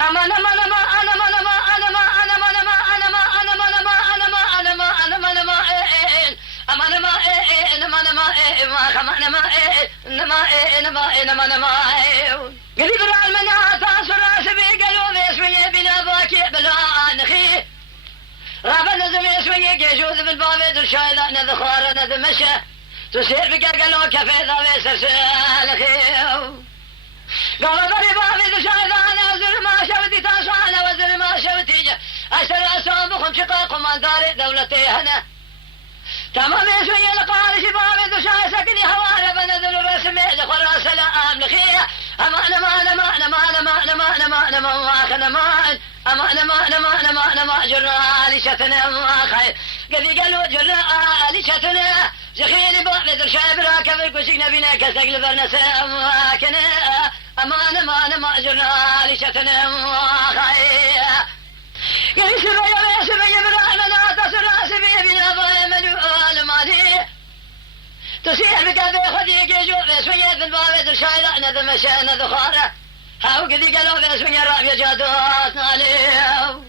أما أنا ما أنا ما أنا ما أنا ما أنا ما أنا ما أنا ما أنا ما أنا ما أنا ما أنا ما أنا ما أنا ما أنا ما أما أنا ما أنا ما أنا ما خم أنا ما أنا ما أنا ما أنا ما أنا ما قريب المنا تاسر سبي قالوا باسمي بلا باكي بلا نخي رابع نزم اسمي جيجوز بالباب درشايلا نذخار نذمشى تسير بك قالوا كفي ذا بسرسال خيو قال بري بابي درشايلا نازل ما شفتي تاسوانا وزل ما شفتي أشتر أصابكم شقاقكم عن دار دولتي هنا تمام اسمي لقال شباب درشاي سكني هوالا بنزل رسمي لخرا سلام لخيه أما أنا ما أنا ما أنا ما أنا ما أنا ما أنا ما أنا ما أنا ما أما أنا ما أنا ما أنا ما أنا ما جرالي شتنا ما خير قذي قالوا جرالي شتنا زخيلي بقدر شابرا كبر كشكنا بنا كسقل برنسا ما كنا أما أنا ما أنا ما جرالي شتنا ما خير قذي سبي برا تصر سبي بنا بمنوال مالي تسيح بك بخذي جيجو بسوية بالباب درشايلا نذمشى نذخاره هاو قدي قالوا باسمي الرابية جادوت عليو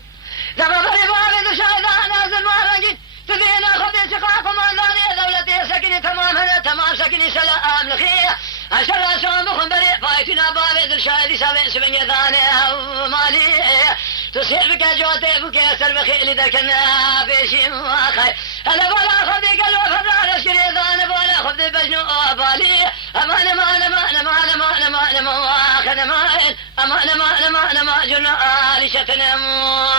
ذبا بري بابي درشايلا نازل مارنجي تدينا خذي شقاكم عنداني دولتي سكني تمام هنا تمام سكني سلام لخيه عشر أسوامكم بري فايتنا بابي درشايلي سابق سبني ثاني مالي تصير بك جوتي بك يسر بخيلي ذكرنا بيشي مواخي أنا بولا خذي قلوا فضال أشكري ذاني بولا خذي بجنو بالي أما أنا ما أنا ما أنا ما أنا ما أنا ما أنا مواخي أنا ما أما أنا ما أنا ما أنا ما جرنا آلي شتنا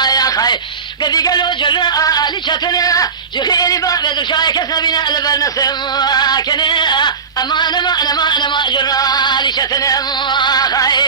يا خي قذي قلوا جرنا آلي شتنا جخيلي بابي درشاي كسنا بنا البرنس مواكنا أما أنا ما أنا ما أنا ما جرنا آلي شتنا خي